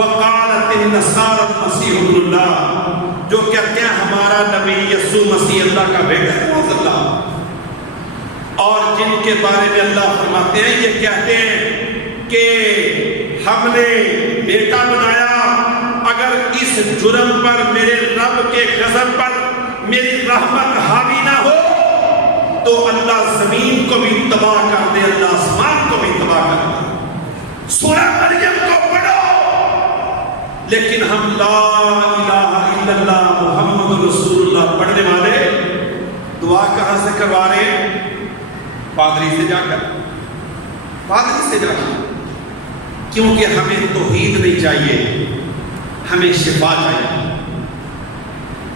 وَقَالَتِ النَّصَارَى الْمَسِيحُ ابن اللہ، جو کہتے ہیں ہمارا نبی یسوع مسیح اللہ کا بیٹا ہے، معاذ اللہ، اور جن کے بارے میں اللہ فرماتے ہیں یہ کہتے ہیں کہ ہم نے بیٹا بنایا، اگر اس جرم پر میرے رب کے غضب پر میری رحمت حاوی نہ ہو تو اللہ زمین کو بھی تباہ کر دے، اللہ آسمان کو بھی تباہ کر دے۔ سورہ مریم کو پڑھو، لیکن ہم لا الہ الا اللہ محمد رسول اللہ پڑھنے والے دعا کہاں سے کروا رہے ہیں؟ پادری سے جا کر، پادری سے جا کر، کیونکہ ہمیں توحید نہیں چاہیے، ہمیں شفا چاہیے،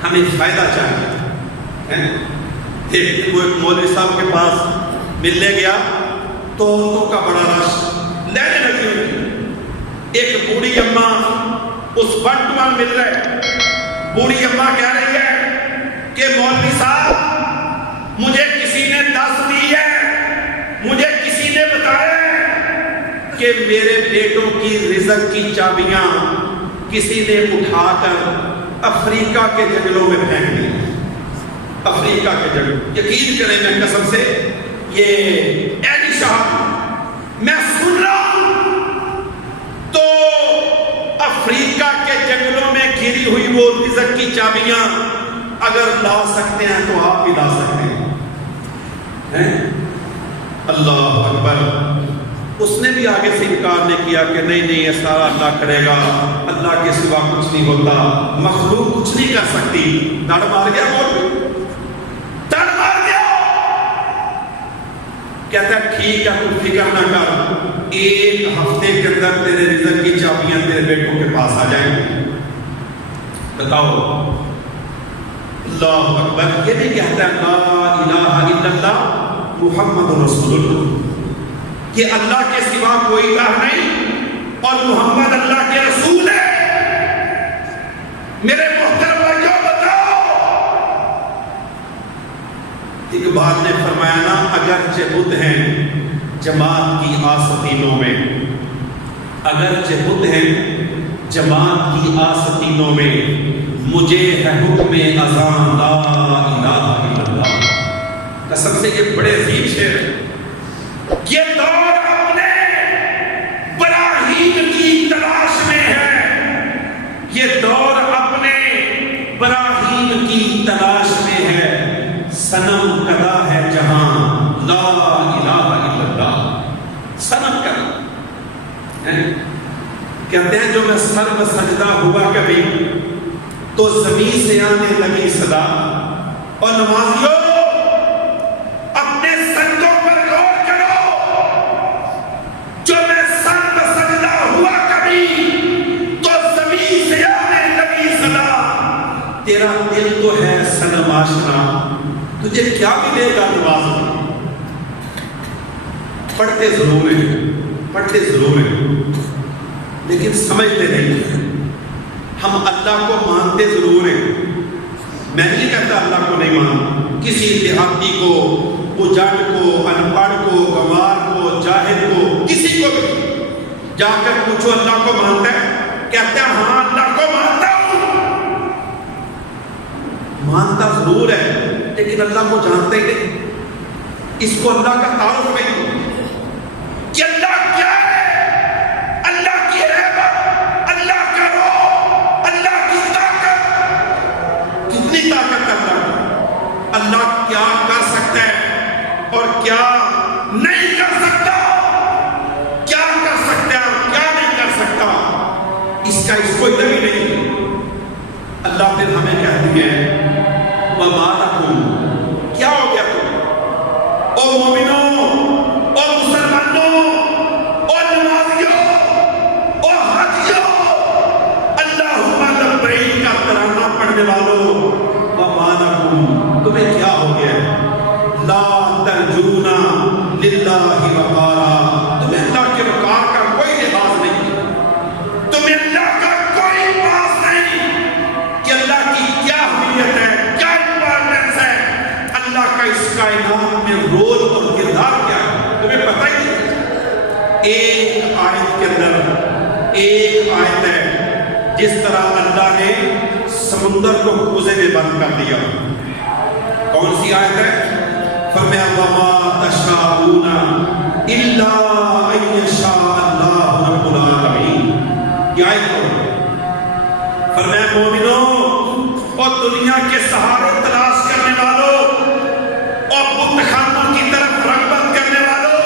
ہمیں فائدہ چاہیے۔ ایک مولوی صاحب کے پاس ملنے گیا تو عورتوں کا بڑا رش، لینے لگی ہوئی، ایک بوڑھی اماں اس ون ٹو ون مل رہے، بوڑھی اماں کہہ رہی ہے کہ مولوی صاحب مجھے کسی نے دس دی ہے، مجھے کسی نے بتایا ہے کہ میرے بیٹوں کی رزق کی چابیاں کسی نے اٹھا کر افریقہ کے جنگلوں میں پھینک دی، افریقہ کے جنگل۔ یقین کریں میں قسم سے یہ ایلی صاحب میں سن رہا ہوں تو افریقہ کے جنگلوں میں گری ہوئی وہ رزق کی چابیاں اگر لا سکتے ہیں تو آپ بھی لا سکتے ہیں۔ اللہ اکبر۔ اس نے بھی آگے سے انکار نہیں کیا کہ نہیں نہیں یہ سارا اللہ کرے گا، اللہ کے سوا کچھ نہیں ہوتا، مخلوق کچھ نہیں کر سکتی۔ دڑ مار گیا، دڑ مار گیا کہتا ہے ٹھیک ہے تو فکر نہ کر، 1 ہفتے کے اندر تیرے رزق کی چابیاں تیرے بیٹوں کے پاس آ جائیں گی۔ بتاؤ اللہ اکبر، یہ بھی کہتا ہے لا الہ الا اللہ محمد رسول اللہ، کہ اللہ کے سوا کوئی الہ نہیں اور محمد اللہ کے رسول ہے۔ میرے محترم بھائیوں بتاؤ، اقبال نے فرمایا نا اگرچہ بت ہیں جماعت کی آستینوں میں، اگرچہ بت ہیں جماعت کی آستینوں میں، مجھے ہے حکم اذان لا الہ الا اللہ۔ قسم سے یہ بڑے عظیم شعر ہے۔ یہ دور اپنے براہین کی تلاش میں ہے، یہ دور اپنے براہین کی تلاش میں ہے، صنم کدا ہے جہاں لا الہ الا اللہ۔ صنم کدا کہتے ہیں جو میں سر بسجدہ ہوا کبھی تو زمین سے آنے لگی صدا، اور نمازیوں اپنے سجدوں پر غور کرو، جو میں سر بسجدہ ہوا کبھی تو زمین سے آنے لگی صدا، تیرا دل تو ہے صنم آشنا، تجھے کیا ملے گا نماز میں؟ پڑھتے ضرور ہیں، پڑھتے ضرور ہیں، لیکن سمجھتے نہیں۔ ہم اللہ کو مانتے ضرور ہیں، میں نہیں کہتا اللہ کو نہیں مانتا، کسی دیہاتی کو، اجڑ کو، ان پڑھ کو، گنوار کو، جاہل کو، کسی کو بھی جا کر پوچھو اللہ کو مانتا ہے، کہتا ہے ہاں اللہ کو مانتا ہوں۔ مانتا ضرور ہے لیکن اللہ کو جانتے ہی نہیں، اس کو اللہ کا تعارف نہیں کہ اللہ کیا ہے، اللہ کی رحمت، اللہ کا روح، اللہ کی طاقت، کتنی طاقت کرتا ہے اللہ، کیا کر سکتا ہے اور کیا نہیں کر سکتا، کیا کر سکتا ہے اور کیا نہیں کر سکتا، اس کا اس کو علم ہی نہیں۔ اللہ پھر ہمیں کہتی ہے وَمَا لَكُمْ، کیا ہو گیا تم او مومنوں، او مسلمانوں، او نمازیوں، او حجیوں، اللہم لبیک کا ترانہ پڑھنے والوں، وَمَا لَكُمْ، تمہیں کیا ہو گیا، لا ترجون للہ وقارا، تمہیں اللہ کے وقار کا کوئی لحاظ نہیں، تمہیں اللہ کا کوئی پاس نہیں کہ اللہ کی کیا اہمیت ہے، کیا امپورٹنس ہے، اللہ کا اس کائنات میں رول اور کردار کیا ہے، تمہیں پتہ ہی نہیں۔ ایک آیت کے اندر ایک آیت ہے جس طرح اللہ نے سمندر کو کوزے میں بند کر دیا، کون سی آیت ہے؟ فرمایا وَمَا تَشَاءُونَ إِلَّا أَن يَشَاءَ اللَّهُ رَبُّ الْعَالَمِينَ۔ یہ آیت کو فرمایا مومنوں اور دنیا کے سہارے تلاش کرنے والوں اور بت خانوں کی طرف رغبت کرنے والوں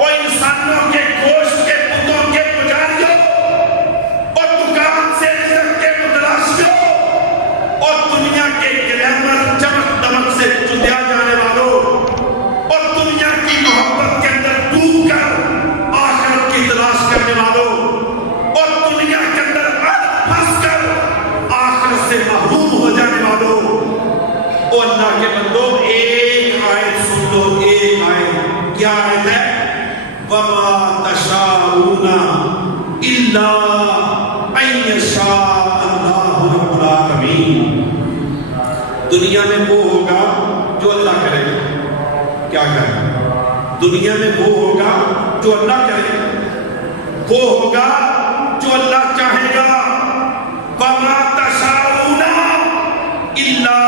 اور انسانوں کے گوشت کے بتوں کے پجاریوں اور دکان سے رزق کے متلاشیوں اور دنیا کے گلیمر چمک دمک سے چندیا جانے والوں اور دنیا کی محبت کے اندر ڈوب کر آخرت کی تلاش کرنے والوں اور دنیا کے اندر پھنس کر آخرت سے محروم ہو جانے والوں، او اللہ کے بندوں ایک آیت سن لو، ایک آیت، کیا آیت ہے؟ وَمَا تَشَاءُونَ إِلَّا أَن يَشَاءَ اللَّهُ رَبُّ الْعَالَمِينَ۔ دنیا میں وہ ہوگا جو اللہ کرے گا، کیا کرے؟ دنیا میں وہ ہوگا جو اللہ کرے گا، وہ ہوگا جو اللہ چاہے گا۔ وَمَا تَشَاءُونَ إِلَّا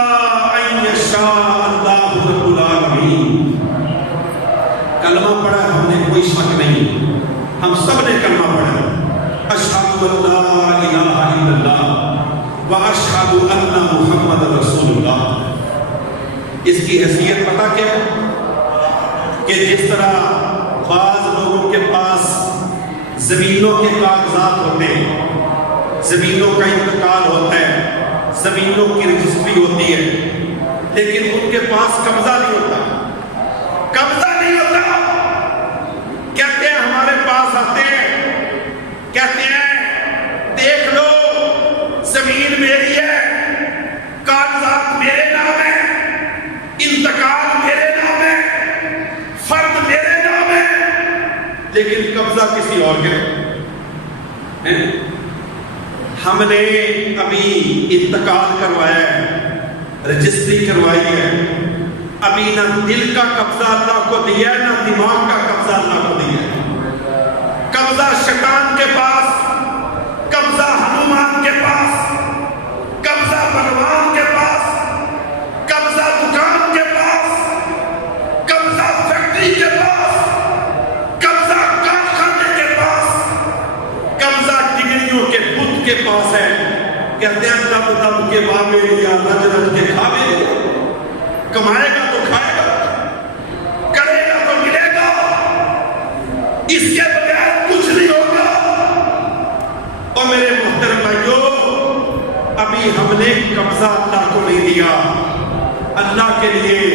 أَن يَشَاءَ اللَّهُ رَبُّ الْعَالَمِينَ۔ کلمہ پڑھا ہم نے، کوئی شک نہیں، ہم سب نے کلمہ پڑھا، أَشْهَدُ أَن لَا إِلَٰهَ إِلَّا اللَّهُ وَأَشْهَدُ أَنَّ مُحَمَّدًا رَسُولُ اللَّهُ۔ اس کی حیثیت پتہ کیا ہے کہ جس طرح بعض لوگوں کے پاس زمینوں کے کاغذات ہوتے ہیں، زمینوں کا انتقال ہوتا ہے، زمینوں کی رجسٹری ہوتی ہے، لیکن ان کے پاس قبضہ نہیں ہوتا، قبضہ نہیں ہوتا۔ آتے ہیں، کہتے ہیں دیکھ لو زمین میری ہے، کاغذات میرے نام ہے، انتقال میرے نام ہے، فرد میرے نام ہے، لیکن قبضہ کسی اور کے ہے۔ ہم نے ابھی انتقال کروایا ہے، رجسٹری کروائی ہے، ابھی نہ دل کا قبضہ اللہ کو دیا ہے، نہ دماغ کا قبضہ اللہ کو دیا ہے۔ قبضہ شیطان کے پاس، قبضہ ہنومان کے پاس، قبضہ بلوان کے پاس، قبضہ دکان کے پاس، قبضہ فیکٹری کے پاس، قبضہ کارخانے کے پاس، قبضہ ڈگریوں کے بت کے پاس ہے۔ کہتے ہیں دب دب کے بابے یا رج رج کے کھاوے، کمائے گا تو کھائے گا، کرے گا تو ملے گا، اس کے بغیر کچھ نہیں ہوگا۔ اور میرے محترم بھائیو، ابھی ہم نے قبضہ اللہ کو نہیں دیا۔ اللہ کے لیے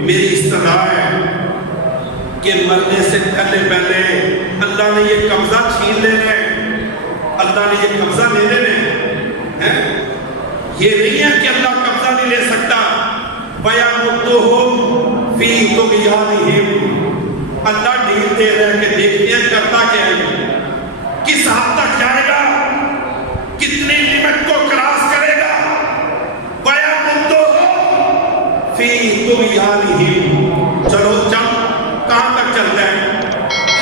میری استدعا ہے کہ مرنے سے پہلے اللہ نے یہ قبضہ چھین لینا ہے، اللہ نے یہ قبضہ لے لینا ہے۔ یہ نہیں ہے کہ اللہ قبضہ نہیں لے سکتا۔ وَيَمُدُّهُمْ فِي طُغْيَانِهِمْ، اللہ ڈھیل دے رہا ہے کہ دیکھتے ہیں کرتا کیا ہے، کس حد تک جائے گا، کتنی لمٹ کو کراس کرے گا۔ وَيَمُدُّهُمْ فِي طُغْيَانِهِمْ، چلو چل کہاں تک چلتا ہے؟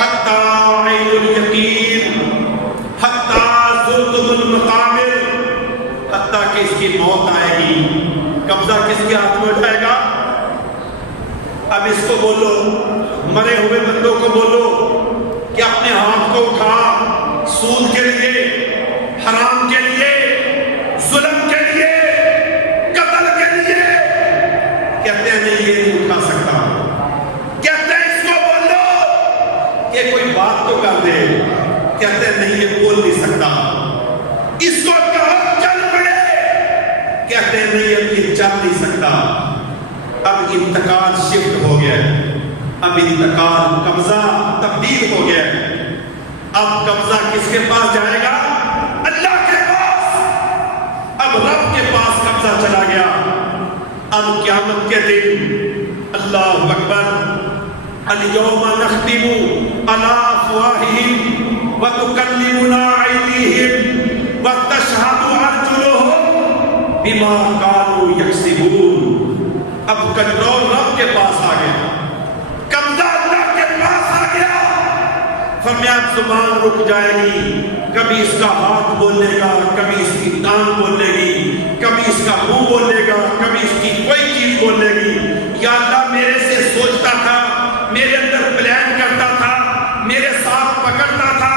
حَتَّى عَيْنُ الْيَقِينِ، حَتَّى زُلْزُلُ الْمَقَابِرِ، حتیٰ کہ اس کی موت آئے گی۔ قبضہ کس کے ہاتھ میں جائے گا؟ اب اس کو بولو، مرے ہوئے بندوں کو بولو کہ اپنے ہاتھ کو اٹھا، سود کے لیے، حرام کے لیے، ظلم کے لیے، قتل کے لیے۔ کہتے ہیں نہیں یہ نہیں اٹھا سکتا۔ کہتے ہیں اس کو بولو کہ کوئی بات تو کر دے۔ کہتے ہیں نہیں یہ بول نہیں سکتا۔ اس کو کہو چل پڑے، کہتے ہیں نہیں اب یہ چل نہیں سکتا۔ اب انتقال شفٹ ہو گیا ہے، اب انتقال قبضہ تبدیل ہو گیا ہے۔ اب قبضہ کس کے پاس جائے گا؟ اللہ کے پاس۔ اب رب کے پاس قبضہ چلا گیا۔ اب قیامت کے دن اللہ اکبر، اليوم نختم على افواہہم وتکلمنا ایدیہم وتشہد ارجلہم بما كانوا یکسبون۔ اب کنٹرول رب کے پاس آ گیا، قبضہ اللہ کے پاس آ گیا۔ فرمایا زبان رک جائے گی، کبھی اس کا ہاتھ بولے گا، کبھی اس کی ٹانگ بولے گی، کبھی اس کا منہ بولے گا، کبھی اس کی کوئی چیز بولے گی۔ یا اللہ میرے سے سوچتا تھا، میرے اندر پلان کرتا تھا، میرے ساتھ پکڑتا تھا،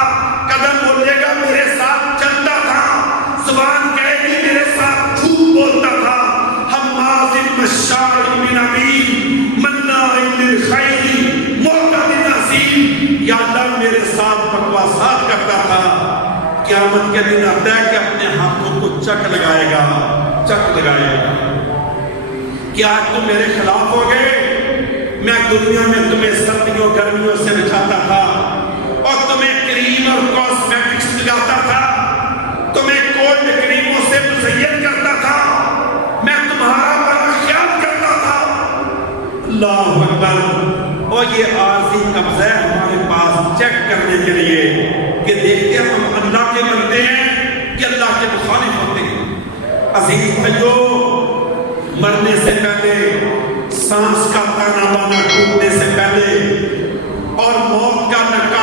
قدم بولے گا میرے ساتھ چلتا تھا، زبان کہے گی میرے ساتھ جھوٹ بولتا تھا۔ حماز مشاء بنمیم مناع للخیر معتد اثیم۔ یا اللہ میرے ساتھ بکواسات کرتا تھا۔ قیامت کے دن آتا ہے کہ اپنے ہاتھوں کو چک لگائے گا، چک لگائے گا کہ آج تم میرے خلاف ہو گئے۔ میں دنیا میں تمہیں سردیوں گرمیوں سے بچاتا تھا اور تمہیں کریم اور کاسمیٹکس لگاتا تھا، تمہیں کولڈ کریموں سے مزین کرتا تھا، میں تمہارا بڑا خیال کرتا تھا۔ اللہ اکبر۔ اور یہ عارضی قبضہ ہے ہمارے پاس چیک کرنے کے لیے کہ دیکھتے ہیں ہم اللہ کے بنتے ہیں کہ اللہ کے مخالف ہوتے ہیں۔ عزیز بھائیو، مرنے سے پہلے، سانس کا تانا بانا ٹوٹنے سے پہلے اور موت کا نکاح